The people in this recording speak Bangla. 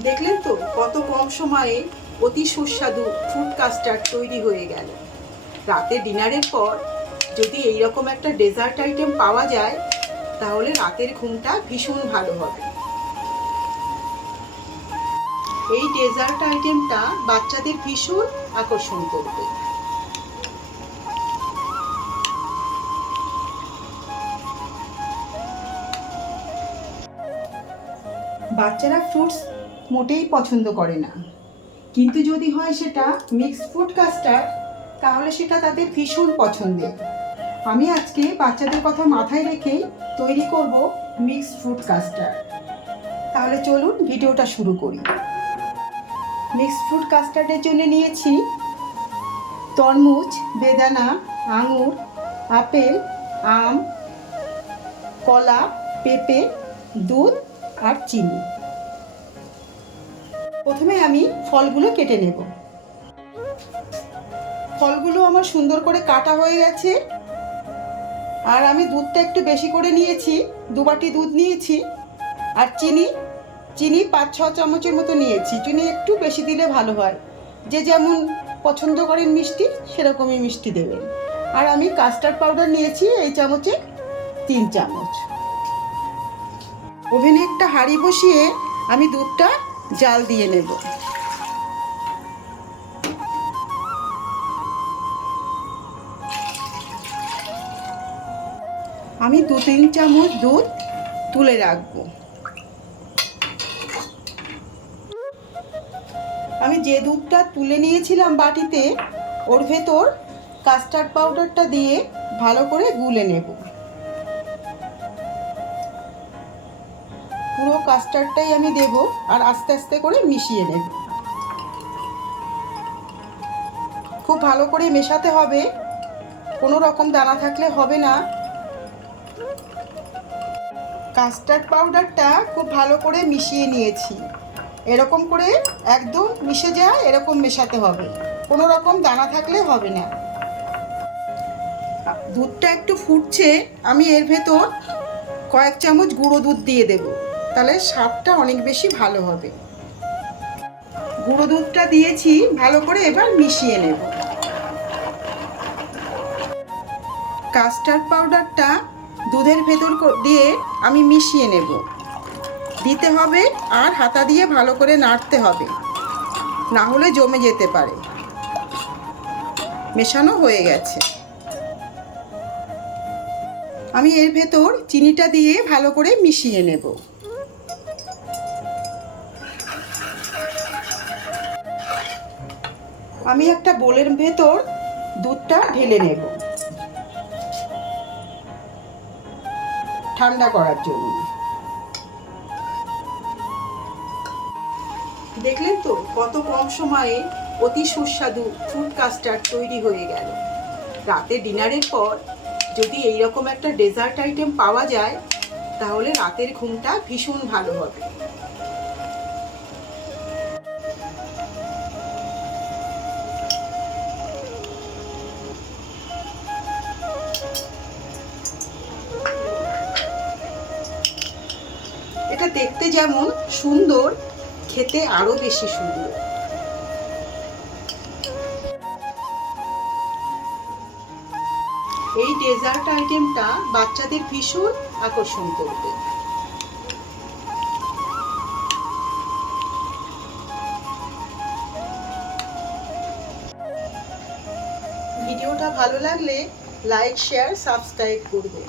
দেখলেন তো কত কম সময়ে অতি সুস্বাদু ফ্রুট কাস্টার্ড তৈরি হয়ে গেল। রাতে ডিনারের পর যদি এইরকম একটা ডেজার্ট আইটেম পাওয়া যায় তাহলে রাতের ঘুমটা ভীষণ ভালো হবে। এই ডেজার্ট আইটেমটা বাচ্চাদের ভীষণ আকর্ষণ করবে। বাচ্চারা ফ্রুটস মোটেই পছন্দ করে না, কিন্তু যদি হয় সেটা মিক্সড ফ্রুট কাস্টার্ড তাহলে সেটা তাদের ভীষণ পছন্দের। আমি আজকে বাচ্চাদের কথা মাথায় রেখেই তৈরি করব মিক্সড ফ্রুট কাস্টার্ড। তাহলে চলুন ভিডিওটা শুরু করি। মিক্সড ফ্রুট কাস্টার্ডের জন্য নিয়েছি তরমুজ, বেদানা, আঙুর, আপেল, আম, কলা, পেঁপে, দুধ আর চিনি। প্রথমে আমি ফলগুলো কেটে নেব। ফলগুলো আমার সুন্দর করে কাটা হয়ে গেছে। আর আমি দুধটা একটু বেশি করে নিয়েছি, 2 বাটি দুধ নিয়েছি। আর চিনি 5-6 চামচের মতো নিয়েছি। চিনি একটু বেশি দিলে ভালো হয়, যে যেমন পছন্দ করেন মিষ্টি সেরকমই মিষ্টি দেবেন। আর আমি কাস্টার্ড পাউডার নিয়েছি এই চামচে 3 চামচ। ওভেনে একটা হাঁড়ি বসিয়ে আমি দুধটা জাল দিয়ে নেব। আমি 2-3 চামচ দুধ তুলে রাখবো। আমি যে দুধটা তুলে নিয়েছিলাম বাটিতে, ওর ভেতর কাস্টার্ড পাউডারটা দিয়ে ভালো করে গুলে নেব। পুরো কাস্টার্ডটাই আমি দেব আর আস্তে আস্তে করে মিশিয়ে নেব। খুব ভালো করে মেশাতে হবে, কোনো রকম দানা থাকলে হবে না। কাস্টার্ড পাউডারটা খুব ভালো করে মিশিয়ে নিয়েছি। এরকম করে একদম মিশে যায় এরকম মেশাতে হবে, কোনো রকম দানা থাকলে হবে না। দুধটা একটু ফুটছে, আমি এর ভেতর কয়েক চামচ গুঁড়ো দুধ দিয়ে দেব, তাহলে স্বাদটা অনেক বেশি ভালো হবে। গুঁড়ো দুধটা দিয়েছি, ভালো করে এবার মিশিয়ে নেব। কাস্টার্ড পাউডারটা দুধের ভেতর দিয়ে আমি মিশিয়ে নেব। দিতে হবে আর হাতা দিয়ে ভালো করে নাড়তে হবে, না হলে জমে যেতে পারে। মেশানো হয়ে গেছে। আমি এর ভেতর চিনিটা দিয়ে ভালো করে মিশিয়ে নেব। আমি একটা বোলের ভেতর দুধটা ঢেলে নেব ঠান্ডা করার জন্য। দেখলেন তো কত কম সময়ে অতি সুস্বাদু ফ্রুট কাস্টার্ড তৈরি হয়ে গেল। রাতে ডিনারের পর যদি এইরকম একটা ডেজার্ট আইটেম পাওয়া যায় তাহলে রাতের ঘুমটা ভীষণ ভালো হবে। এটা দেখতে যেমন সুন্দর, খেতে আরো বেশি সুন্দর। এই ডেজার্ট আইটেমটা বাচ্চাদের ভীষণ আকর্ষণ করবে। ভিডিওটা ভালো লাগলে লাইক, শেয়ার, সাবস্ক্রাইব করবেন।